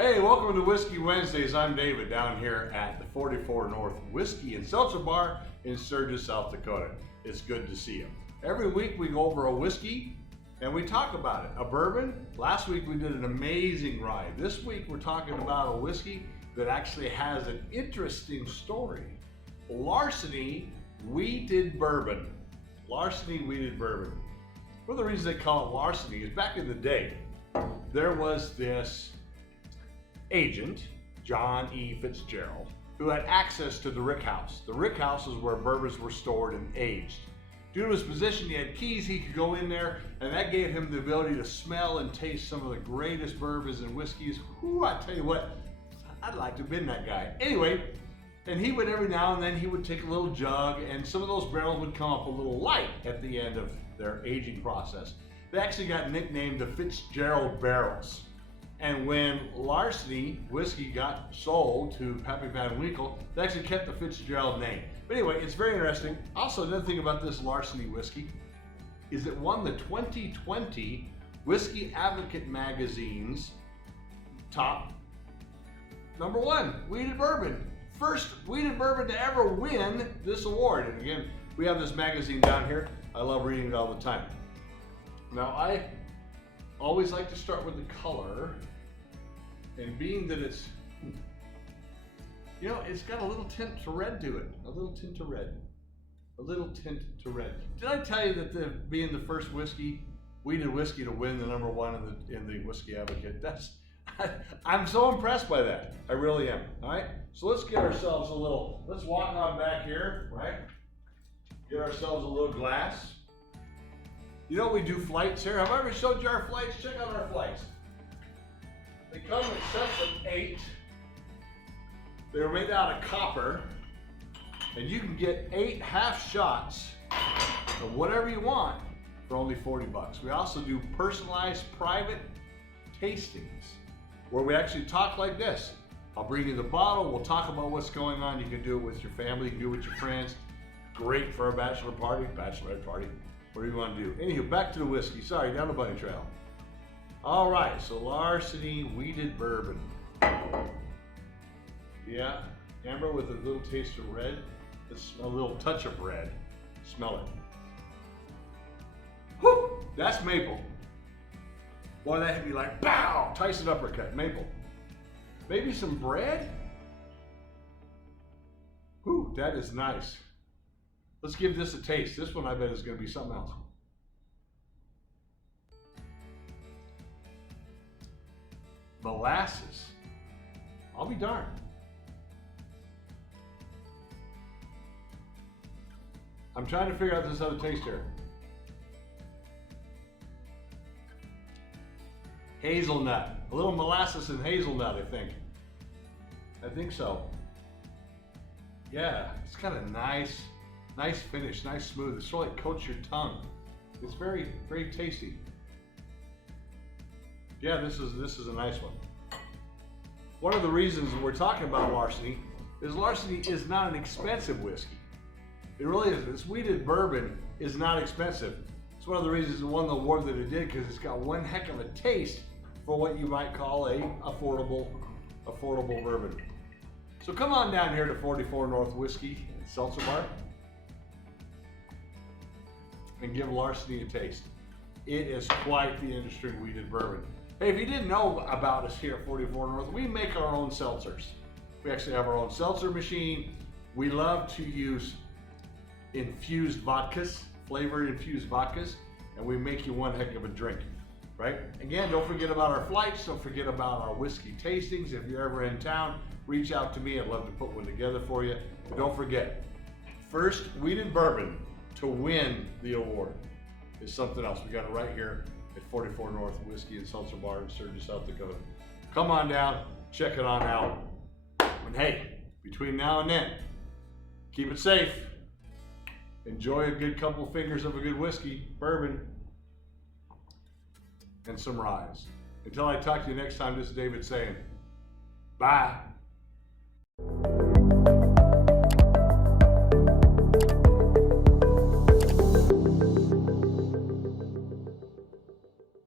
Hey, welcome to Whiskey Wednesdays. I'm David down here at the 44 North Whiskey and Seltzer Bar in Sturgis, South Dakota. It's good to see you. Every week we go over a whiskey and we talk about it. A bourbon. Last week we did an amazing ride. This week we're talking about a whiskey that actually has an interesting story. Larceny Wheated Bourbon. Larceny Wheated Bourbon. One of the reasons they call it larceny is back in the day, there was this agent, John E. Fitzgerald, who had access to the rick house. The rick house is where bourbons were stored and aged. Due to his position, he had keys, he could go in there, and that gave him the ability to smell and taste some of the greatest bourbons and whiskeys. Whoo, I tell you what, I'd like to have been that guy. Anyway, and he would every now and then, he would take a little jug, and some of those barrels would come up a little light at the end of their aging process. They actually got nicknamed the Fitzgerald barrels. And when Larceny whiskey got sold to Pappy Van Winkle, they actually kept the Fitzgerald name. But anyway, it's very interesting. Also, another thing about this Larceny whiskey is it won the 2020 Whiskey Advocate magazine's top #1 wheated bourbon. First wheated bourbon to ever win this award. And again, we have this magazine down here. I love reading it all the time. Now, I always like to start with the color, and being that it's, it's got a little tint to red to it. A little tint to red. A little tint to red. Did I tell you that being the first wheated whiskey to win the #1 in the Whiskey Advocate? I'm so impressed by that. I really am. All right. So let's get ourselves let's walk on back here, right? Get ourselves a little glass. You know, we do flights here. Have I ever showed you our flights? Check out our flights. They come in sets of 8. They're made out of copper. And you can get 8 half shots of whatever you want for only $40. We also do personalized private tastings where we actually talk like this. I'll bring you the bottle. We'll talk about what's going on. You can do it with your family. You can do it with your friends. Great for a bachelor party, bachelorette party. What do you want to do? Anywho, back to the whiskey. Sorry, down the bunny trail. All right, so Larceny Wheated Bourbon. Yeah, amber with a little taste of red. Let's smell a little touch of red. Smell it. Whew, that's maple. Boy, that'd be like, pow, Tyson uppercut, maple. Maybe some bread? Whew, that is nice. Let's give this a taste. This one I bet is going to be something else. Molasses. I'll be darned. I'm trying to figure out this other taste here. Hazelnut. A little molasses and hazelnut, I think. I think so. Yeah, it's kind of nice. Nice finish, nice smooth. It sort of like coats your tongue. It's very, very tasty. Yeah, this is a nice one. One of the reasons we're talking about Larceny is not an expensive whiskey. It really is. This wheated bourbon is not expensive. It's one of the reasons it won the award that it did, because it's got one heck of a taste for what you might call a affordable bourbon. So come on down here to 44 North Whiskey and Seltzer Bar and give Larceny a taste. It is quite the industry wheated bourbon. Hey, if you didn't know about us here at 44 North, we make our own seltzers. We actually have our own seltzer machine. We love to use infused vodkas, flavored infused vodkas, and we make you one heck of a drink, right? Again, don't forget about our flights. Don't forget about our whiskey tastings. If you're ever in town, reach out to me. I'd love to put one together for you. But don't forget, first wheated bourbon to win the award is something else. We got it right here at 44 North Whiskey and Seltzer Bar in Sturgis, South Dakota. Come on down, check it on out. And hey, between now and then, keep it safe. Enjoy a good couple fingers of a good whiskey, bourbon, and some rye. Until I talk to you next time, this is David saying, bye.